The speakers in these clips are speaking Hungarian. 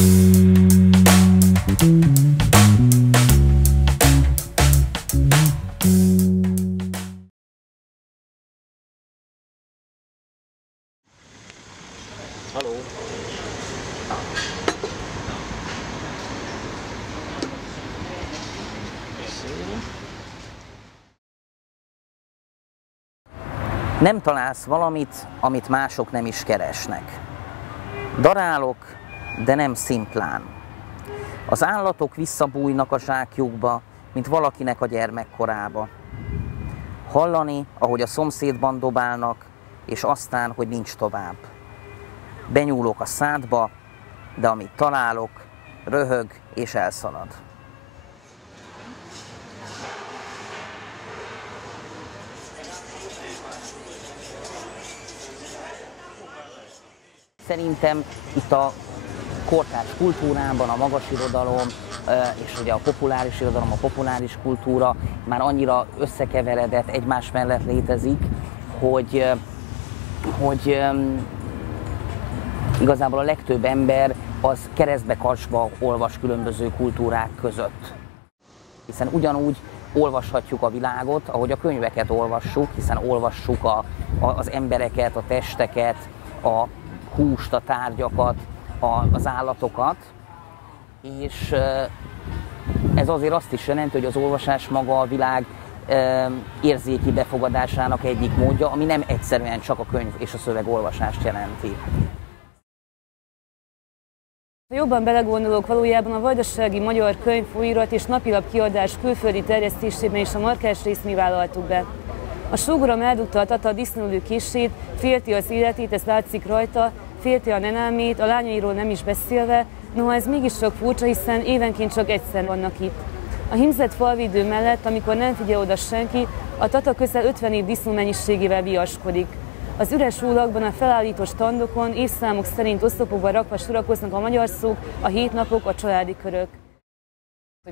Hallo. Nem találsz valamit, amit mások nem is keresnek. Darálok, de nem szimplán. Az állatok visszabújnak a zsákjukba, mint valakinek a gyermekkorába. Hallani, ahogy a szomszédban dobálnak, és aztán, hogy nincs tovább. Benyúlok a szádba, de amit találok, röhög és elszalad. Szerintem itt a kortárs kultúrában a magas irodalom és ugye a populáris irodalom, a populáris kultúra már annyira összekeveredett, egymás mellett létezik, hogy igazából a legtöbb ember az keresztbe-karsba olvas különböző kultúrák között. Hiszen ugyanúgy olvashatjuk a világot, ahogy a könyveket olvassuk, hiszen olvassuk az embereket, a testeket, a húst, a tárgyakat, az állatokat, és ez azért azt is jelenti, hogy az olvasás maga a világ érzéki befogadásának egyik módja, ami nem egyszerűen csak a könyv és a szöveg olvasást jelenti. Ha jobban belegondolok, valójában a Vajdasági Magyar Könyv Folyóirat és Napilap kiadás külföldi terjesztésében is a markáns részt mi vállaltuk be. A sógorom eldugta a Tata disznóülő kését, félti az életét, ez látszik rajta, félti a nenámét, a lányairól nem is beszélve, noha ez mégiscsak furcsa, hiszen évenként csak egyszer vannak itt. A hímzett falvédő mellett, amikor nem figyel oda senki, a Tata közel 50 év disznó mennyiségével viaskodik. Az üres ólakban a felállító standokon évszámok szerint oszlopokban rakva sorakoznak a magyar szók, a hétnapok, a családi körök.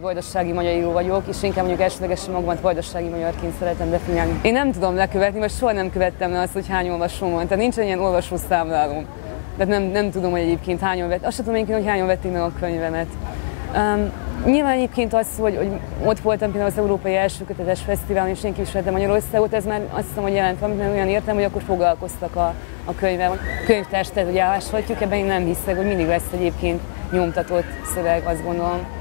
Vajdasági magyar író vagyok, és inkább mondjuk elsődlegesen magamat vajdasági magyarként szeretem definiálni. Én nem tudom lekövetni, mert soha nem követtem le azt, hogy hány olvasóm van. Tehát nincsen ilyen olvasószámlálóm. Tehát nem tudom, hogy egyébként hányan vették. Azt sem tudom egyébként, hogy hányan vették meg a könyvemet. Nyilván egyébként az, hogy ott voltam például az Európai Első Kötetes Fesztiválon, és én képviseltem Magyarországot, ez már azt hiszem, hogy jelent valamit, mert olyan értem, hogy akkor foglalkoztak a könyvvel. Könyvtárs, tehát hogy elváshatjuk, ebben én nem hiszek, hogy mindig lesz egyébként nyomtatott szöveg, azt gondolom.